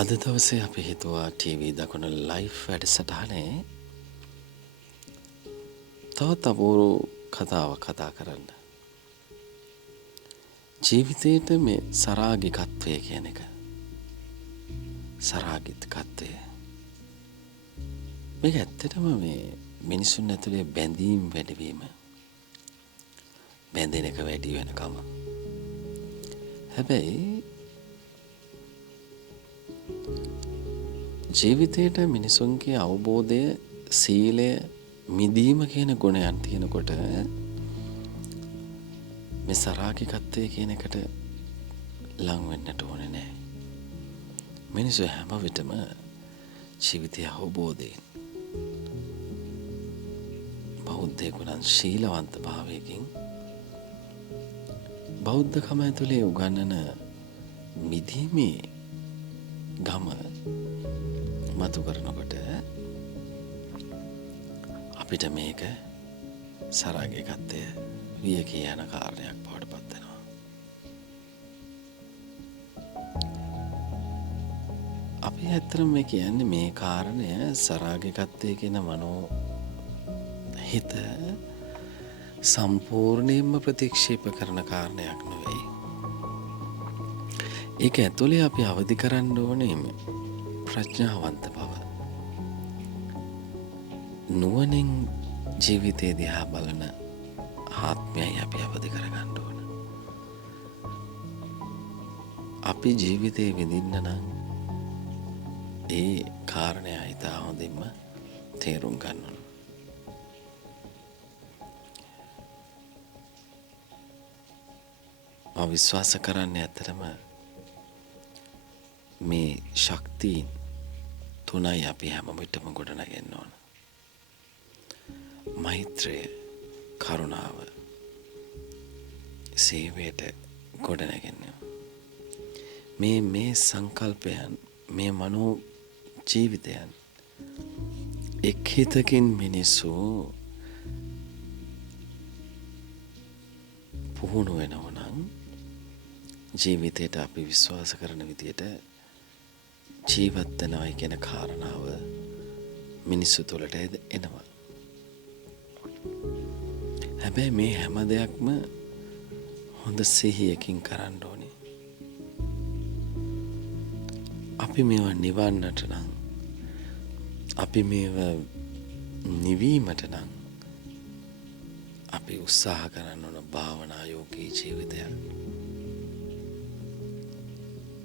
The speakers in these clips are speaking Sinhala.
අද දවසේ අපි හිතුවා ටීවී දකුණ ලයිව් වැඩසටහනේ තවත් අපූරු කතාවක් කතා කරන්න. ජීවිතේට මේ සරාගිකත්වය කියන එක. සරාගිකත්වය. මේක ඇත්තටම මේ මිනිසුන් ඇතුලේ බැඳීම් වැඩිවීම. බැඳෙන එක වැඩි වෙනකම. හැබැයි ජීවිතේට මිනිසුන්ගේ අවබෝධය, සීලය, මිදීම කියන ගුණයන් තියෙනකොට මේ සරාගිකත්වය කියන එකට ලං වෙන්නට ඕනේ නැහැ. මිනිස්සු හැම විටම ජීවිතය අවබෝධයෙන් බෞද්ධයෙකු නම් ශීලවන්ත භාවයකින් බෞද්ධකම ඇතුලේ උගන්වන මිදීමේ ගම මතු කරනකොට අපිට මේක සරාගිකත්වය විය කියන කාරණයක් බවට පත් වෙනවා. අපි ඇත්තටම මේ කියන්නේ මේ කාරණය සරාගිකත්වය කියන මනෝ හිත සම්පූර්ණයෙන්ම ප්‍රතික්ෂේප කරන කාරණයක් නෙවෙයි. ඒක ඇතුලේ අපි අවදි කරන්න ඕනේ ප්‍රඥාවන්ත බව. නුවණින් ජීවිතය දිහා බලන ආත්මයයි අපි අවදි කරගන්න ඕන. අපි ජීවිතේ විඳින්න නම් ඒ කාරණය හිතා හොඳින්ම තේරුම් ගන්න ඕන. මම විශ්වාස කරන්නේ ඇත්තටම මේ ශක්තියින් තුනයි අපි හැම විටම ගොඩනගන්න ඕන. මෛත්‍රිය, කරුණාව, සේවයට ගොඩනගන්න. මේ සංකල්පයන්, මේ මනෝ ජීවිතයන් එක් හිතකින් මිනිස්සු පුහුණු වෙනවා නම් ජීවිතයට අපි විශ්වාස කරන විදියට ජීවත් වෙනවයි කියන කාරණාව මිනිස්සු තුළට එනවා. හැබැයි මේ හැම දෙයක්ම හොඳ සිහියකින් කරන්න ඕනේ. අපි මේවා නිවන්නට නම්, අපි මේවා නිවීමට නම් අපි උත්සාහ කරන්න ඕන භාවනා යෝගී ජීවිතයක්.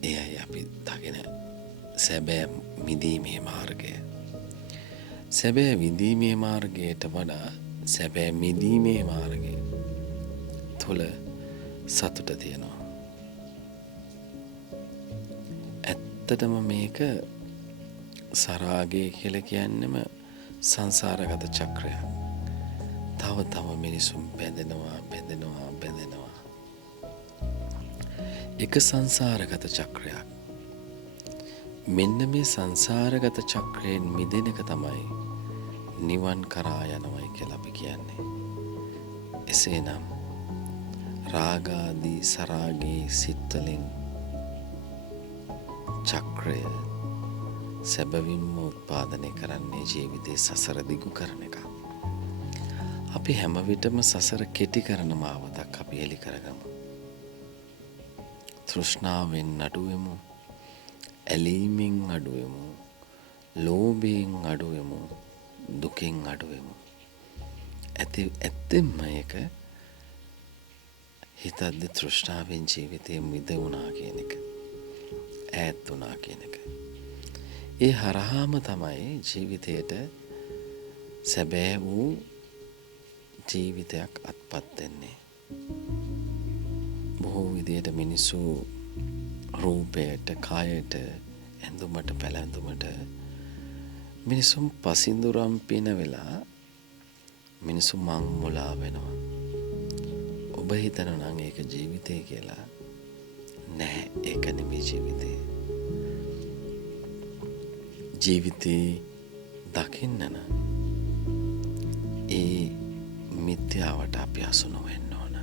එයයි අපි දකින සැබෑ මිදීමේ මාර්ගය. සැබෑ විඳීමේ මාර්ගයට වඩා සැබෑ මිදීමේ මාර්ගය තුළ සතුට තියෙනවා. ඇත්තටම මේක සරාගය කියලා කියන්නේම සංසාරගත චක්‍රයක්. තව තව මිනිසුන් බැඳෙනවා. එක සංසාරගත චක්‍රයක්. මෙන්න මේ සංසාරගත චක්‍රයෙන් මිදෙන එක තමයි නිවන් කරා යනවයි කියලා අපි කියන්නේ. එසේනම් රාගාදී සරාගී සිත්වලින් චක්‍රය සැබවින්ම උත්පාදනය කරන්නේ ජීවිතේ සසර දිගු කරන එක. අපි හැම විටම සසර කෙටි කරන මාවතක් අපි එලි කරගමු. තෘෂ්ණාවෙන් අඩුවෙමු, ඇලීමෙන් අඩුවෙමු, ලෝභයෙන් අඩුවෙමු, දුකෙන් අඩුවෙමු. ඇත්තෙන්ම ඒක හිතද්දි තෘෂ්ණාවෙන් ජීවිතේ මිදුණා කියන එක, ඈත් වුණා කියන එක. ඒ හරහාම තමයි ජීවිතයට සැබෑ වූ ජීවිතයක් අත්පත් වෙන්නේ. බොහෝ විදියට මිනිස්සු රූපයට, කායට, ඇඳුමට, පැළැඳුමට මිනිසුන් පසින්දුරම් පින වෙලා මිනිසු මං මුලා වෙනවා. ඔබ හිතනවා නම් ඒක ජීවිතය කියලා. නැහැ, ඒක නෙමෙයි ජීවිතය. ජීවිතේ දකින්න නම් ඒ මිත්‍යාවට අපි අසු නොවෙන්න ඕන.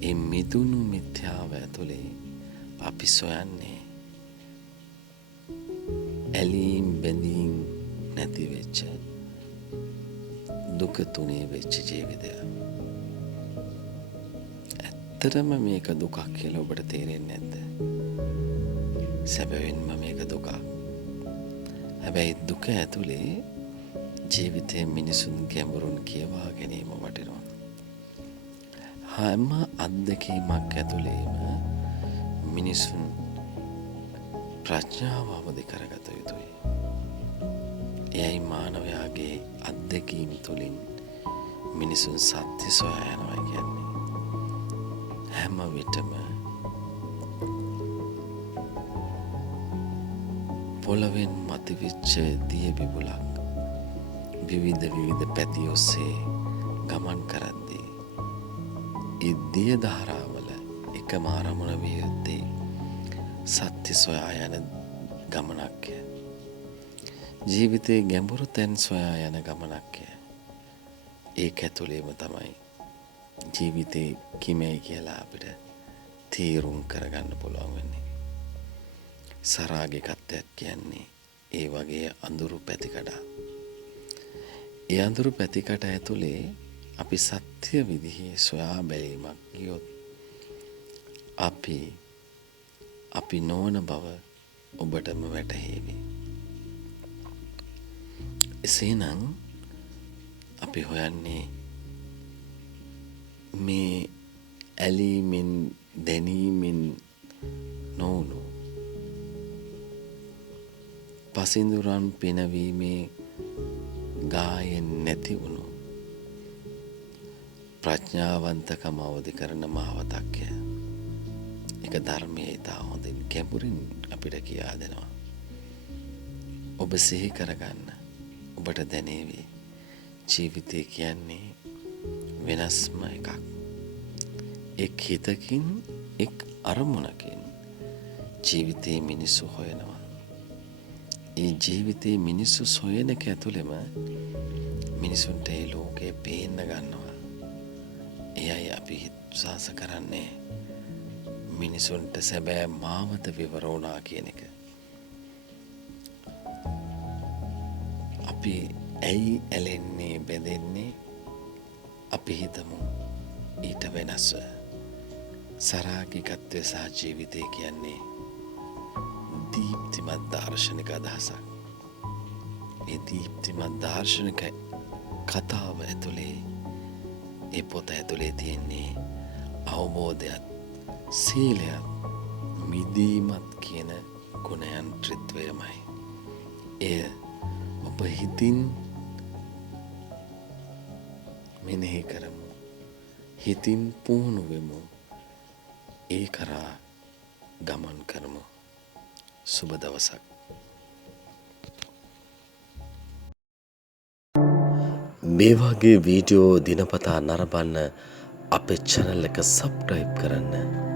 ඒ මිදුණු මිත්‍යාව ඇතුලේ අපි සොයන්නේ ඇලීම් බැඳීම් නැති වෙච්ච දුක තුනේ වෙච්ච ජීවිතය. ඇත්තටම මේක දුකක් කියලා ඔබට තේරෙන්නේ නැද්ද? සැබවින්ම මේක දුකක්. හැබැයි දුක ඇතුලේ ජීවිතයේ මිනිසුන් ගැඹුරුන් කියවා ගැනීම වටිනවා. හැම අත්දැකීමක් ඇතුලේම මිනිසුන් ප්‍රඥාව අවදි කරගත යුතුයි. එයයි මානවයාගේ අත්දැකීම් තුළින් මිනිසුන් සත්‍ය සොයා යනවා කියන්නේ. හැම විටම පොළවෙන් මතුවෙච්ච දිය බිබුලක් විවිධ පැති ඔස්සේ ගමන් කරද්දී ඒ දිය ධාරාවල එකම අරමුණ විය යුත්තේ සත්‍ය සොයා යන ගමනක්ය. ජීවිතයේ ගැඹුරු තැන් සොයා යන ගමනක්ය. ඒක ඇතුළේම තමයි ජීවිතේ කිමයි කියලා අපිට තීරුම් කරගන්න පුළුවන් වෙන්නේ. සරාගිකත්වයක් කියන්නේ ඒ වගේ අඳුරු පැතිකඩ. ඒ අඳුරු පැතිකඩ ඇතුලේ අපි සත්‍ය විදිහේ සොයා බැලීමක් ගියොත් අපි නොවන බව ඔබටම වැටහේවි. එසේනම් අපි හොයන්නේ මේ ඇලීමෙන් දැනීමෙන් නොවුණු පසිඳුරන් පිනවීමේ ගායෙන් නැති වුණු ප්‍රඥාවන්තකම අවදි කරන මාවතක්ය. එක ධර්මයේ ඉතා හොඳින් ගැඹුරින් අපිට කියා දෙනවා. ඔබ සිහි කරගන්න. ඔබට දැනේවි ජීවිතය කියන්නේ වෙනස්ම එකක්. එක් හිතකින් එක් අරමුණකින් ජීවිතයේ මිනිස්සු හොයනවා. ඒ ජීවිතයේ මිනිස්සු සොයන එක ඇතුළෙම මිනිසුන්ට ඒ ලෝකේ පේන්න ගන්නවා. එයයි අපි විශ්වාස කරන්නේ මිනිසුන්ට සැබෑ මාවත විවර වුණා කියන එක. අපි ඇයි ඇලෙන්නේ බැඳෙන්නේ? අපි හිතමු ඊට වෙනස්ව. සරාගිකත්වය සහ ජීවිතය කියන්නේ දීප්තිමත් දාර්ශනික අදහසක්. ඒ දීප්තිමත් දාර්ශනික කතාව ඇතුලේ ඒ පොත ඇතුලේ තියෙන්නේ අවබෝධයත් සීලයත් මිදීමත් කියන ගුණයන් ත්‍රිත්වයමයි. එය ඔබ හිතින් මෙනෙහි කරමු. හිතින් පුහුණු වෙමු. ඒ කරා ගමන් කරමු. සුබ දවසක්. මේ වගේ වීඩියෝ දිනපතා නරඹන්න අපේ channel එක subscribe කරන්න.